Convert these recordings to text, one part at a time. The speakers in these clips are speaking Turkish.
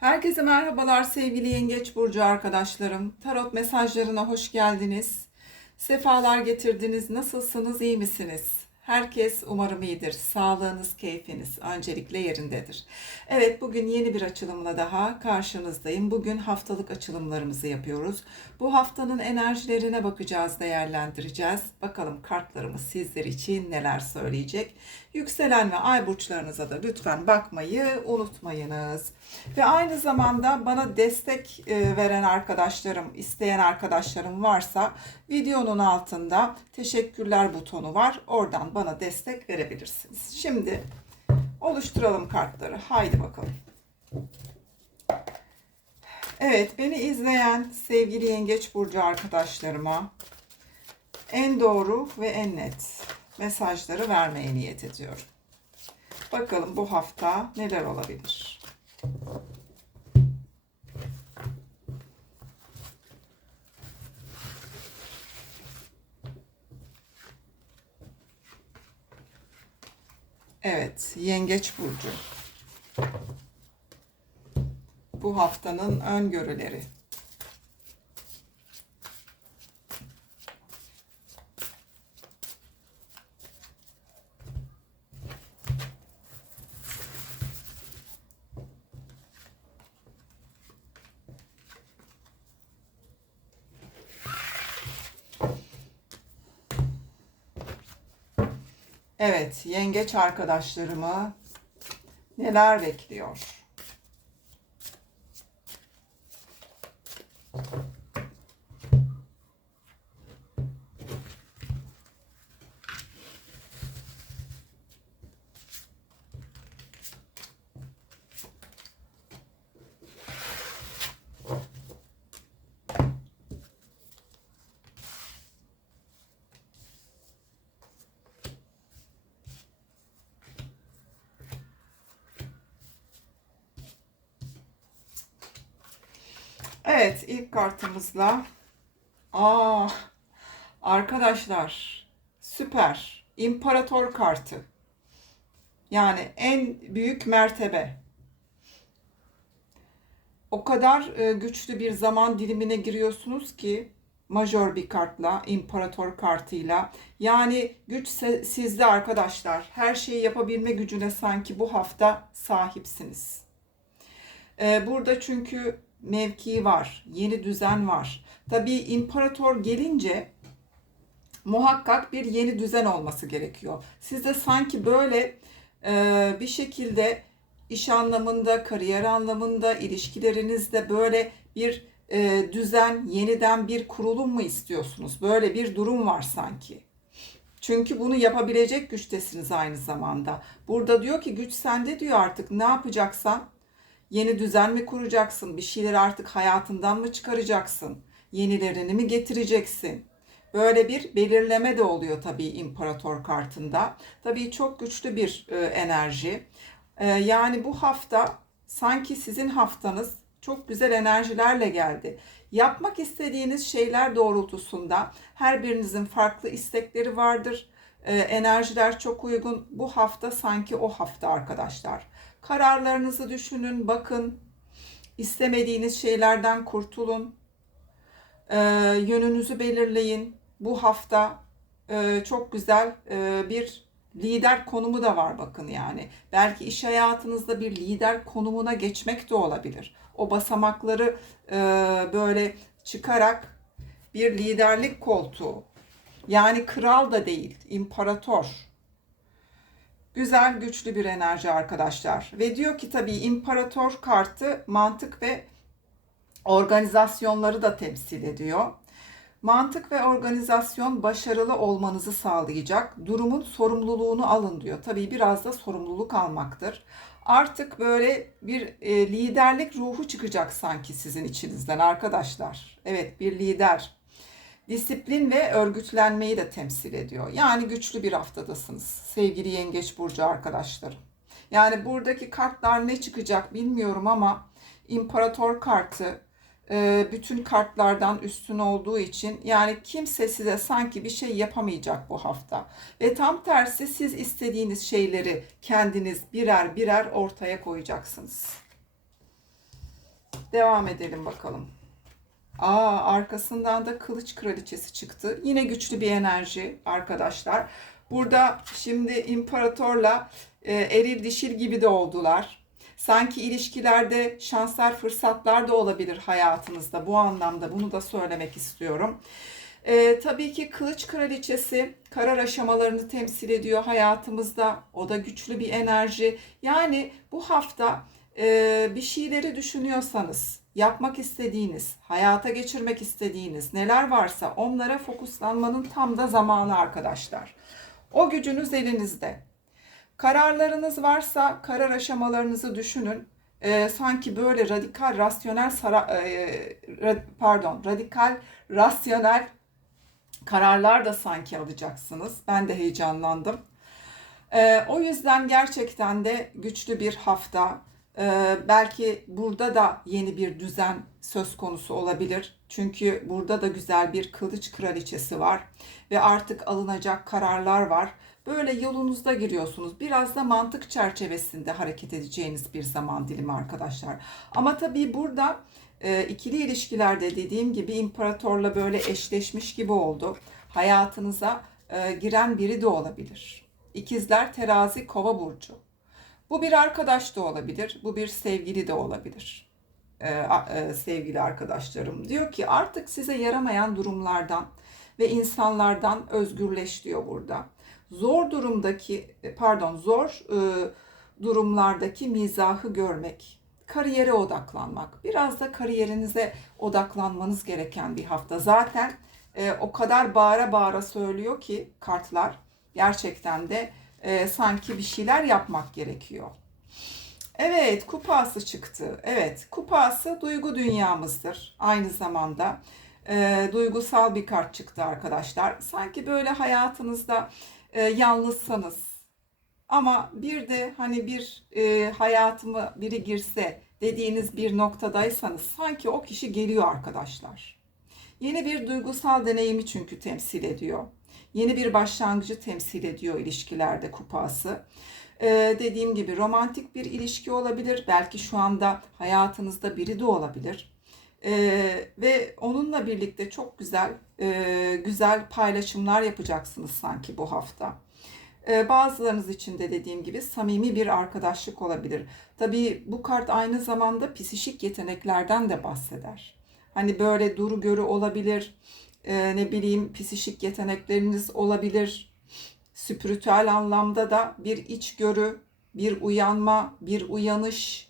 Herkese merhabalar sevgili Yengeç Burcu arkadaşlarım. Tarot mesajlarına hoş geldiniz. Sefalar getirdiniz. Nasılsınız? iyi misiniz? Herkes umarım iyidir. Sağlığınız, keyfiniz öncelikle yerindedir. Evet bugün yeni bir açılımla daha karşınızdayım. Bugün haftalık açılımlarımızı yapıyoruz. Bu haftanın enerjilerine bakacağız, değerlendireceğiz. Bakalım kartlarımız sizler için neler söyleyecek. Yükselen ve ay burçlarınıza da lütfen bakmayı unutmayınız. Ve aynı zamanda bana destek e, veren arkadaşlarım, isteyen arkadaşlarım varsa videonun altında teşekkürler butonu var. Oradan bana destek verebilirsiniz. Şimdi oluşturalım kartları. Haydi bakalım. Evet, beni izleyen sevgili Yengeç Burcu arkadaşlarıma en doğru ve en net mesajları vermeye niyet ediyorum. Bakalım bu hafta neler olabilir? Evet, Yengeç Burcu. Bu haftanın öngörüleri. Evet, yengeç arkadaşlarımı neler bekliyor? Evet, ilk kartımızla. Aa, arkadaşlar, süper. İmparator kartı. Yani en büyük mertebe. O kadar e, güçlü bir zaman dilimine giriyorsunuz ki majör bir kartla, imparator kartıyla. Yani güç sizde arkadaşlar. Her şeyi yapabilme gücüne sanki bu hafta sahipsiniz. E, burada çünkü mevki var, yeni düzen var. Tabii imparator gelince muhakkak bir yeni düzen olması gerekiyor. Siz de sanki böyle e, bir şekilde iş anlamında, kariyer anlamında, ilişkilerinizde böyle bir e, düzen, yeniden bir kurulum mu istiyorsunuz? Böyle bir durum var sanki. Çünkü bunu yapabilecek güçtesiniz aynı zamanda. Burada diyor ki güç sende diyor artık ne yapacaksan Yeni düzen mi kuracaksın? Bir şeyleri artık hayatından mı çıkaracaksın? Yenilerini mi getireceksin? Böyle bir belirleme de oluyor tabii imparator kartında. Tabii çok güçlü bir e, enerji. E, yani bu hafta sanki sizin haftanız çok güzel enerjilerle geldi. Yapmak istediğiniz şeyler doğrultusunda her birinizin farklı istekleri vardır. E, enerjiler çok uygun. Bu hafta sanki o hafta arkadaşlar. Kararlarınızı düşünün, bakın. İstemediğiniz şeylerden kurtulun. Ee, yönünüzü belirleyin. Bu hafta e, çok güzel e, bir lider konumu da var bakın yani. Belki iş hayatınızda bir lider konumuna geçmek de olabilir. O basamakları e, böyle çıkarak bir liderlik koltuğu. Yani kral da değil, imparator Güzel, güçlü bir enerji arkadaşlar. Ve diyor ki tabii imparator kartı mantık ve organizasyonları da temsil ediyor. Mantık ve organizasyon başarılı olmanızı sağlayacak. Durumun sorumluluğunu alın diyor. Tabii biraz da sorumluluk almaktır. Artık böyle bir e, liderlik ruhu çıkacak sanki sizin içinizden arkadaşlar. Evet, bir lider disiplin ve örgütlenmeyi de temsil ediyor. Yani güçlü bir haftadasınız sevgili Yengeç Burcu arkadaşlarım. Yani buradaki kartlar ne çıkacak bilmiyorum ama İmparator kartı e, bütün kartlardan üstün olduğu için yani kimse size sanki bir şey yapamayacak bu hafta. Ve tam tersi siz istediğiniz şeyleri kendiniz birer birer ortaya koyacaksınız. Devam edelim bakalım. Aa, arkasından da kılıç kraliçesi çıktı. Yine güçlü bir enerji arkadaşlar. Burada şimdi imparatorla e, eril dişil gibi de oldular. Sanki ilişkilerde şanslar, fırsatlar da olabilir hayatınızda. Bu anlamda bunu da söylemek istiyorum. E, tabii ki kılıç kraliçesi karar aşamalarını temsil ediyor hayatımızda. O da güçlü bir enerji. Yani bu hafta e, bir şeyleri düşünüyorsanız, yapmak istediğiniz, hayata geçirmek istediğiniz neler varsa onlara fokuslanmanın tam da zamanı arkadaşlar. O gücünüz elinizde. Kararlarınız varsa karar aşamalarınızı düşünün. Ee, sanki böyle radikal, rasyonel, sara, e, ra- pardon, radikal, rasyonel kararlar da sanki alacaksınız. Ben de heyecanlandım. Ee, o yüzden gerçekten de güçlü bir hafta. Ee, belki burada da yeni bir düzen söz konusu olabilir. Çünkü burada da güzel bir kılıç kraliçesi var ve artık alınacak kararlar var. Böyle yolunuzda giriyorsunuz. Biraz da mantık çerçevesinde hareket edeceğiniz bir zaman dilimi arkadaşlar. Ama tabii burada e, ikili ilişkilerde dediğim gibi imparatorla böyle eşleşmiş gibi oldu. Hayatınıza e, giren biri de olabilir. İkizler, terazi, kova burcu. Bu bir arkadaş da olabilir, bu bir sevgili de olabilir. Ee, e, sevgili arkadaşlarım diyor ki artık size yaramayan durumlardan ve insanlardan özgürleş diyor burada. Zor durumdaki, e, pardon, zor e, durumlardaki mizahı görmek, kariyere odaklanmak, biraz da kariyerinize odaklanmanız gereken bir hafta. Zaten e, o kadar bağıra bağıra söylüyor ki kartlar gerçekten de e, sanki bir şeyler yapmak gerekiyor. Evet, kupası çıktı. Evet, kupası duygu dünyamızdır. Aynı zamanda e, duygusal bir kart çıktı arkadaşlar. Sanki böyle hayatınızda e, yalnızsanız ama bir de hani bir e, hayatıma biri girse dediğiniz bir noktadaysanız sanki o kişi geliyor arkadaşlar. Yeni bir duygusal deneyimi çünkü temsil ediyor. Yeni bir başlangıcı temsil ediyor ilişkilerde kupası. Ee, dediğim gibi romantik bir ilişki olabilir. Belki şu anda hayatınızda biri de olabilir. Ee, ve onunla birlikte çok güzel e, güzel paylaşımlar yapacaksınız sanki bu hafta. Ee, bazılarınız için de dediğim gibi samimi bir arkadaşlık olabilir. Tabii bu kart aynı zamanda psişik yeteneklerden de bahseder. Hani böyle duru görü olabilir, e, ne bileyim psişik yetenekleriniz olabilir. Spiritüel anlamda da bir içgörü, bir uyanma, bir uyanış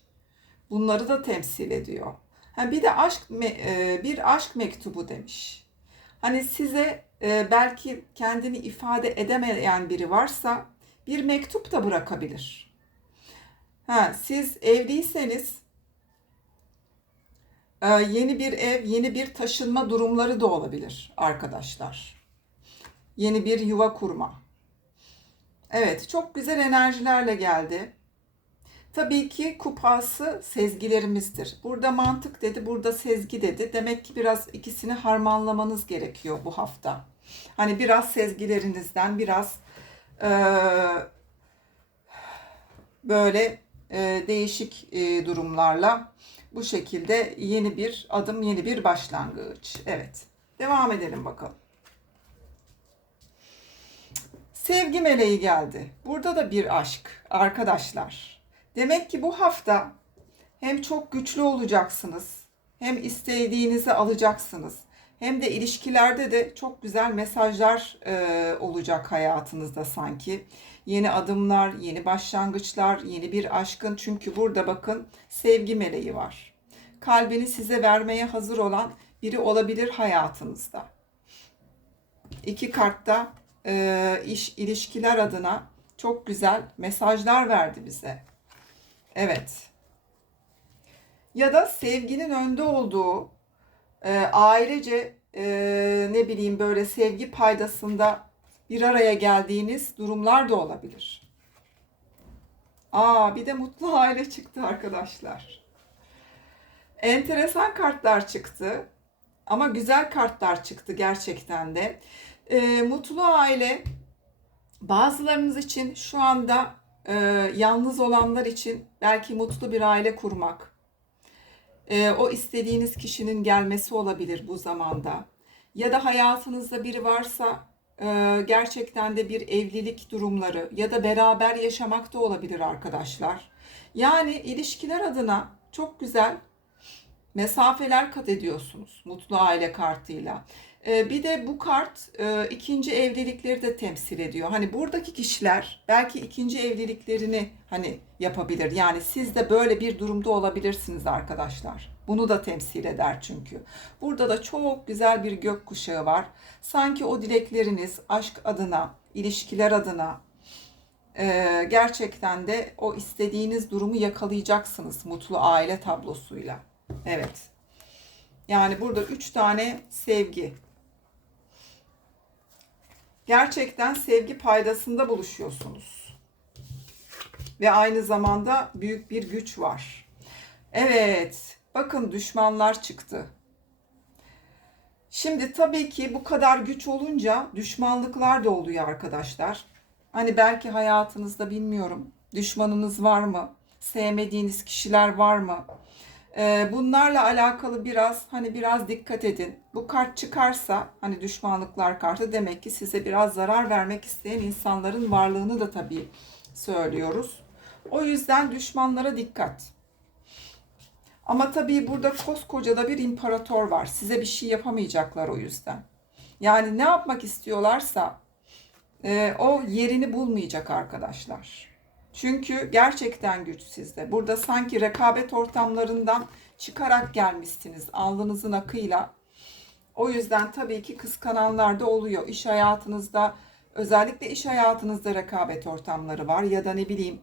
bunları da temsil ediyor. Ha bir de aşk e, bir aşk mektubu demiş. Hani size e, belki kendini ifade edemeyen biri varsa bir mektup da bırakabilir. Ha siz evliyseniz yeni bir ev, yeni bir taşınma durumları da olabilir arkadaşlar. Yeni bir yuva kurma. Evet, çok güzel enerjilerle geldi. Tabii ki kupası sezgilerimizdir. Burada mantık dedi, burada sezgi dedi. Demek ki biraz ikisini harmanlamanız gerekiyor bu hafta. Hani biraz sezgilerinizden, biraz eee, böyle değişik eee, durumlarla bu şekilde yeni bir adım, yeni bir başlangıç. Evet, devam edelim bakalım. Sevgi meleği geldi. Burada da bir aşk arkadaşlar. Demek ki bu hafta hem çok güçlü olacaksınız, hem istediğinizi alacaksınız, hem de ilişkilerde de çok güzel mesajlar e, olacak hayatınızda sanki. Yeni adımlar, yeni başlangıçlar, yeni bir aşkın. Çünkü burada bakın sevgi meleği var. Kalbini size vermeye hazır olan biri olabilir hayatınızda. İki kartta e, iş ilişkiler adına çok güzel mesajlar verdi bize. Evet. Ya da sevginin önde olduğu e, ailece e, ne bileyim böyle sevgi paydasında bir araya geldiğiniz durumlar da olabilir. Aa bir de mutlu aile çıktı arkadaşlar. Enteresan kartlar çıktı. Ama güzel kartlar çıktı gerçekten de. E, mutlu aile bazılarınız için şu anda e, yalnız olanlar için belki mutlu bir aile kurmak. e, o istediğiniz kişinin gelmesi olabilir bu zamanda. Ya da hayatınızda biri varsa gerçekten de bir evlilik durumları ya da beraber yaşamak da olabilir arkadaşlar. Yani ilişkiler adına çok güzel mesafeler kat ediyorsunuz mutlu aile kartıyla. Ee, bir de bu kart e, ikinci evlilikleri de temsil ediyor. Hani buradaki kişiler belki ikinci evliliklerini hani yapabilir. Yani siz de böyle bir durumda olabilirsiniz arkadaşlar. Bunu da temsil eder çünkü. Burada da çok güzel bir gökkuşağı var. Sanki o dilekleriniz aşk adına, ilişkiler adına e, gerçekten de o istediğiniz durumu yakalayacaksınız mutlu aile tablosuyla. Evet. Yani burada üç tane sevgi. Gerçekten sevgi paydasında buluşuyorsunuz. Ve aynı zamanda büyük bir güç var. Evet, bakın düşmanlar çıktı. Şimdi tabii ki bu kadar güç olunca düşmanlıklar da oluyor arkadaşlar. Hani belki hayatınızda bilmiyorum. Düşmanınız var mı? Sevmediğiniz kişiler var mı? Ee, bunlarla alakalı biraz hani biraz dikkat edin. Bu kart çıkarsa hani düşmanlıklar kartı demek ki size biraz zarar vermek isteyen insanların varlığını da tabii söylüyoruz. O yüzden düşmanlara dikkat. Ama tabii burada koskoca da bir imparator var. Size bir şey yapamayacaklar o yüzden. Yani ne yapmak istiyorlarsa e, o yerini bulmayacak arkadaşlar. Çünkü gerçekten güç sizde. Burada sanki rekabet ortamlarından çıkarak gelmişsiniz alnınızın akıyla. O yüzden tabii ki kıskananlar da oluyor. İş hayatınızda özellikle iş hayatınızda rekabet ortamları var ya da ne bileyim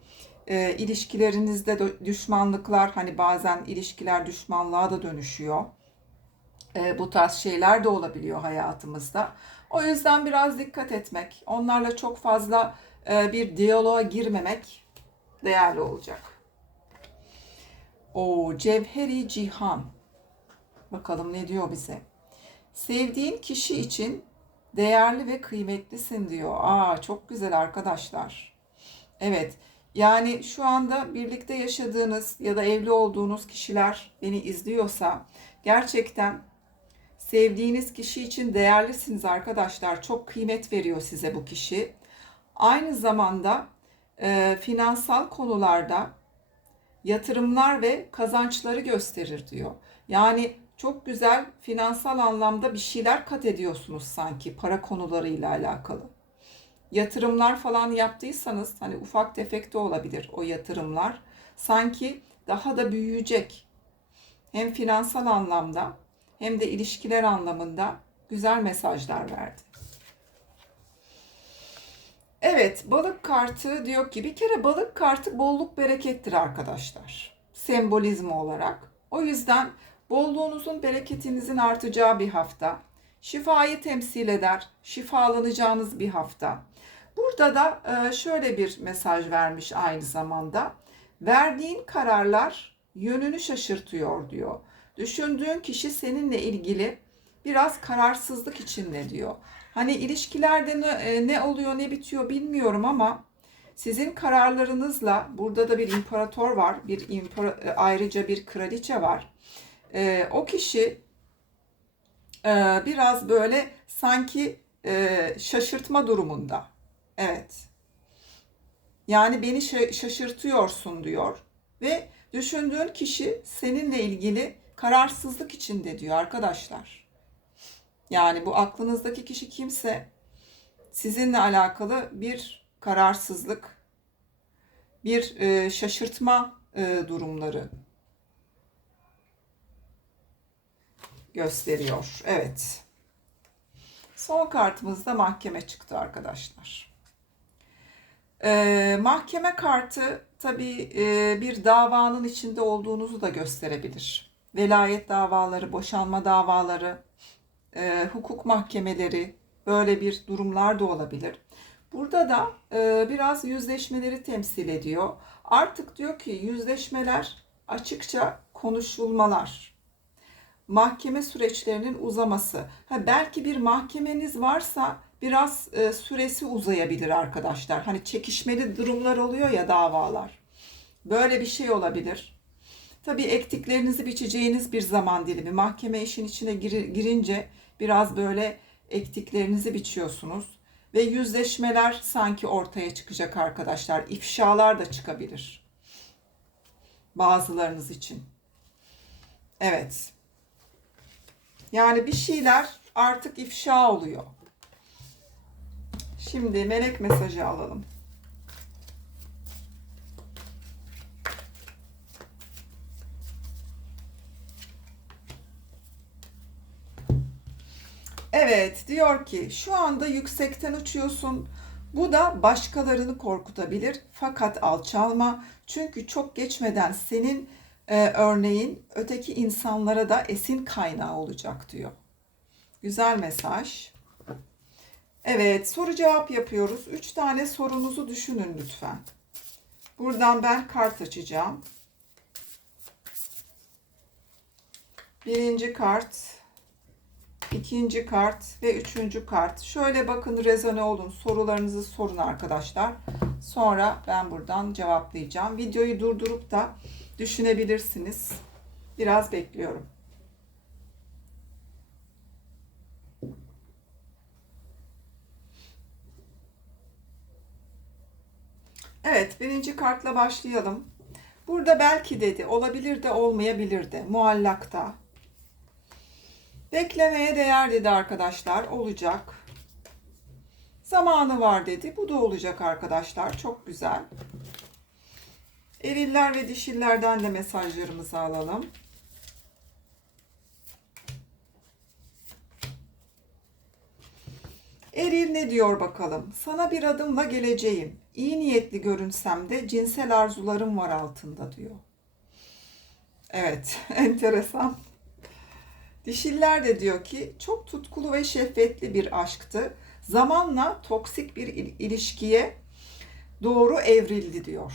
e, ilişkilerinizde düşmanlıklar hani bazen ilişkiler düşmanlığa da dönüşüyor. E, bu tarz şeyler de olabiliyor hayatımızda. O yüzden biraz dikkat etmek, onlarla çok fazla e, bir diyaloğa girmemek değerli olacak. O Cevheri Cihan. Bakalım ne diyor bize. Sevdiğin kişi için değerli ve kıymetlisin diyor. Aa çok güzel arkadaşlar. Evet. Yani şu anda birlikte yaşadığınız ya da evli olduğunuz kişiler beni izliyorsa gerçekten sevdiğiniz kişi için değerlisiniz arkadaşlar. Çok kıymet veriyor size bu kişi. Aynı zamanda e, finansal konularda yatırımlar ve kazançları gösterir diyor. Yani çok güzel finansal anlamda bir şeyler kat ediyorsunuz sanki para konularıyla alakalı. Yatırımlar falan yaptıysanız hani ufak tefek de olabilir o yatırımlar. Sanki daha da büyüyecek. Hem finansal anlamda hem de ilişkiler anlamında güzel mesajlar verdi. Evet, balık kartı diyor ki bir kere balık kartı bolluk berekettir arkadaşlar. Sembolizmi olarak. O yüzden bolluğunuzun, bereketinizin artacağı bir hafta. Şifayı temsil eder, şifalanacağınız bir hafta. Burada da e, şöyle bir mesaj vermiş aynı zamanda. Verdiğin kararlar yönünü şaşırtıyor diyor. Düşündüğün kişi seninle ilgili biraz kararsızlık içinde diyor. Hani ilişkilerde ne, e, ne oluyor ne bitiyor bilmiyorum ama sizin kararlarınızla burada da bir imparator var. Bir impara, e, ayrıca bir kraliçe var. E, o kişi e, biraz böyle sanki e, şaşırtma durumunda. Evet. Yani beni şaşırtıyorsun diyor ve düşündüğün kişi seninle ilgili kararsızlık içinde diyor arkadaşlar. Yani bu aklınızdaki kişi kimse sizinle alakalı bir kararsızlık, bir e, şaşırtma e, durumları gösteriyor. Evet. Son kartımızda mahkeme çıktı arkadaşlar. Ee, mahkeme kartı tabii e, bir davanın içinde olduğunuzu da gösterebilir. Velayet davaları, boşanma davaları, e, hukuk mahkemeleri böyle bir durumlar da olabilir. Burada da e, biraz yüzleşmeleri temsil ediyor. Artık diyor ki yüzleşmeler açıkça konuşulmalar. Mahkeme süreçlerinin uzaması. Ha, belki bir mahkemeniz varsa biraz e, süresi uzayabilir arkadaşlar. Hani çekişmeli durumlar oluyor ya davalar. Böyle bir şey olabilir. Tabii ektiklerinizi biçeceğiniz bir zaman dilimi. Mahkeme işin içine gir- girince biraz böyle ektiklerinizi biçiyorsunuz. Ve yüzleşmeler sanki ortaya çıkacak arkadaşlar. İfşalar da çıkabilir. Bazılarınız için. Evet. Yani bir şeyler artık ifşa oluyor. Şimdi melek mesajı alalım. Evet, diyor ki şu anda yüksekten uçuyorsun. Bu da başkalarını korkutabilir fakat alçalma. Çünkü çok geçmeden senin e, örneğin öteki insanlara da esin kaynağı olacak diyor. Güzel mesaj. Evet, soru cevap yapıyoruz. Üç tane sorunuzu düşünün lütfen. Buradan ben kart açacağım. Birinci kart, ikinci kart ve üçüncü kart. Şöyle bakın rezone olun. Sorularınızı sorun arkadaşlar. Sonra ben buradan cevaplayacağım. Videoyu durdurup da düşünebilirsiniz. Biraz bekliyorum. Evet, birinci kartla başlayalım. Burada belki dedi, olabilir de olmayabilir de, muallakta. Beklemeye değer dedi arkadaşlar, olacak. Zamanı var dedi, bu da olacak arkadaşlar, çok güzel. Eriller ve dişillerden de mesajlarımızı alalım. Eril ne diyor bakalım? Sana bir adımla geleceğim. İyi niyetli görünsem de cinsel arzularım var altında diyor. Evet, enteresan. Dişiller de diyor ki çok tutkulu ve şehvetli bir aşktı. Zamanla toksik bir il- ilişkiye doğru evrildi diyor.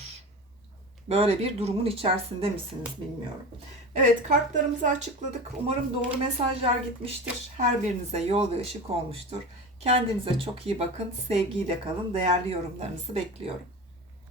Böyle bir durumun içerisinde misiniz bilmiyorum. Evet kartlarımızı açıkladık. Umarım doğru mesajlar gitmiştir. Her birinize yol ve ışık olmuştur. Kendinize çok iyi bakın. Sevgiyle kalın. Değerli yorumlarınızı bekliyorum.